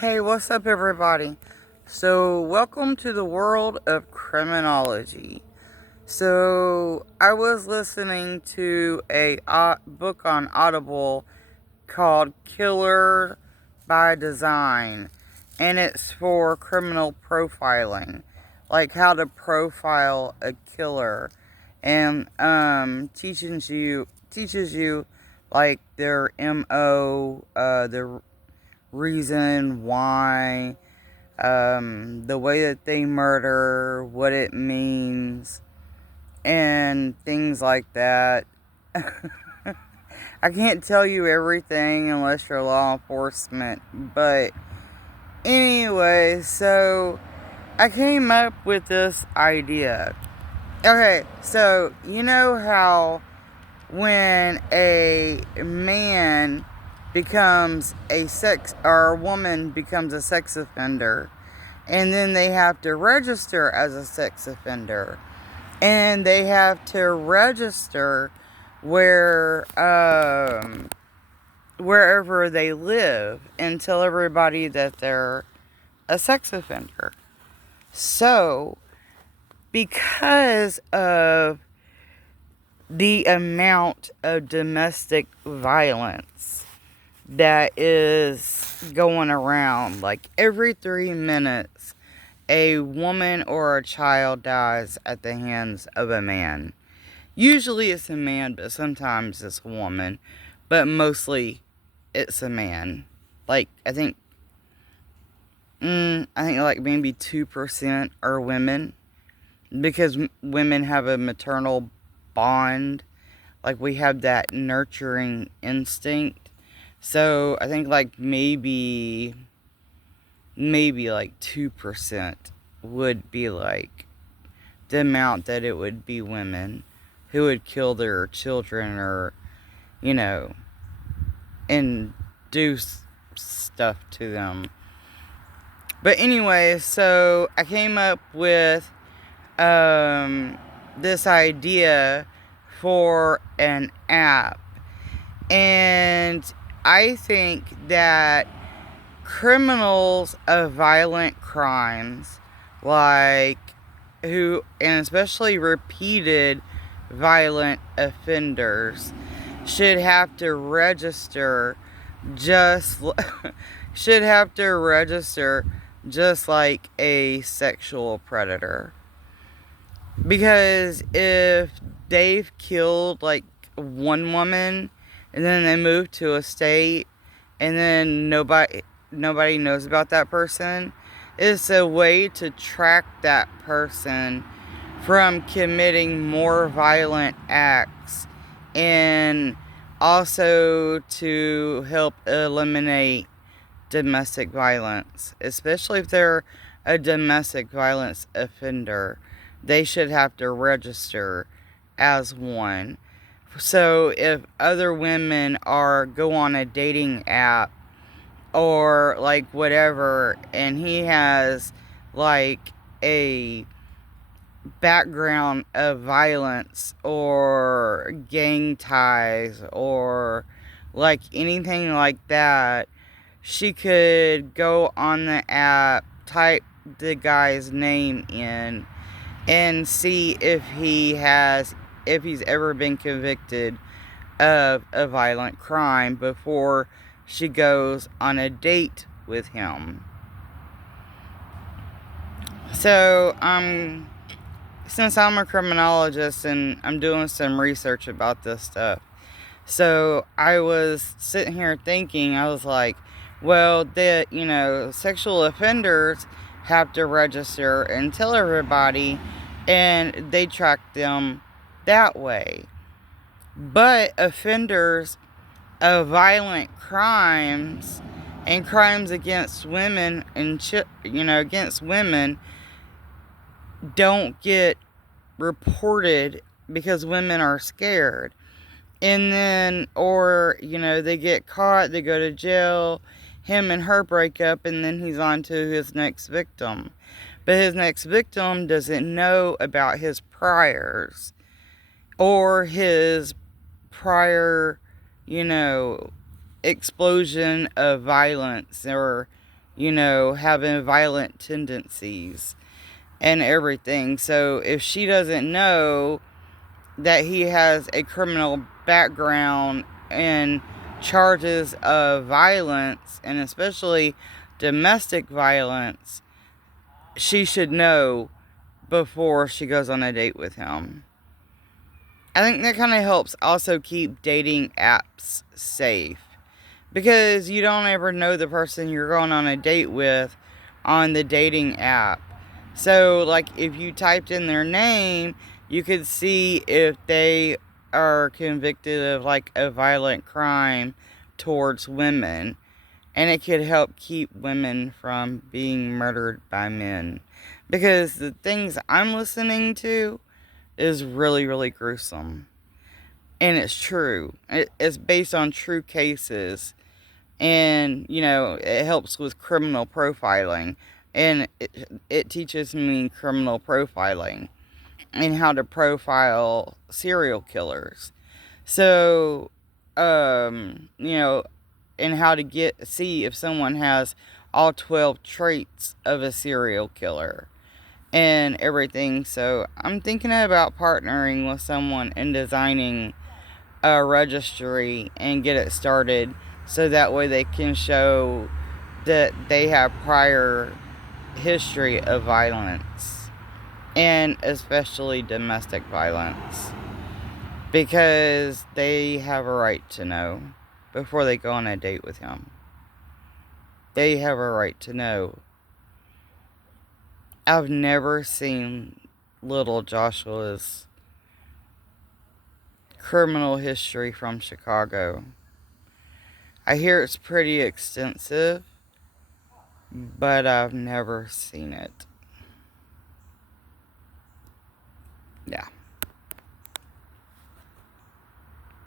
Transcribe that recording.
Hey, what's up, everybody? So, welcome to the world of criminology. So, I was listening to a book on Audible called Killer by Design, and it's for criminal profiling, like how to profile a killer, and teaches you like their MO, their reason why, the way that they murder, what it means, and things like that. I can't tell you everything unless you're law enforcement, but anyway, so I came up with this idea. Okay, so you know how when a man becomes a sex or a woman becomes a sex offender, and then they have to register as a sex offender, and they have to register where wherever they live and tell everybody that they're a sex offender. So because of the amount of domestic violence that is going around, like every 3 minutes a woman or a child dies at the hands of a man. Usually it's a man, but sometimes it's a woman, but mostly it's a man. Like I think like maybe 2% are women, because women have a maternal bond. Like we have that nurturing instinct. So I think like maybe like 2% would be like the amount that it would be women who would kill their children, or, you know, and do stuff to them. But anyway, so I came up with this idea for an app. And I think that criminals of violent crimes, like and especially repeated violent offenders, should have to register just should have to register just like a sexual predator. Because if they've killed like one woman and then they move to a state and then nobody knows about that person, it's a way to track that person from committing more violent acts, and also to help eliminate domestic violence, especially if they're a domestic violence offender. They should have to register as one. So if other women go on a dating app or like whatever, and he has like a background of violence or gang ties or like anything like that, she could go on the app, type the guy's name in, and see if he's ever been convicted of a violent crime before she goes on a date with him. So, since I'm a criminologist and I'm doing some research about this stuff, so I was sitting here thinking, I was like, well, sexual offenders have to register and tell everybody, and they track them that way. But offenders of violent crimes and crimes against women and against women don't get reported because women are scared. And then, or, they get caught, they go to jail, him and her break up, and then he's on to his next victim. But his next victim doesn't know about his priors or his prior, explosion of violence, or having violent tendencies and everything. So if she doesn't know that he has a criminal background and charges of violence, and especially domestic violence, she should know before she goes on a date with him. I think that kind of helps also keep dating apps safe, because you don't ever know the person you're going on a date with on the dating app. So, like, if you typed in their name, you could see if they are convicted of, like, a violent crime towards women. And it could help keep women from being murdered by men. Because the things I'm listening to is really, really gruesome. And it's true. It's based on true cases. And, it helps with criminal profiling. And it teaches me criminal profiling and how to profile serial killers. So, and how to see if someone has all 12 traits of a serial killer and everything. So I'm thinking about partnering with someone and designing a registry and get it started, so that way they can show that they have prior history of violence, and especially domestic violence, because they have a right to know before they go on a date with him. They have a right to know. I've never seen little Joshua's criminal history from Chicago. I hear it's pretty extensive, but I've never seen it. Yeah.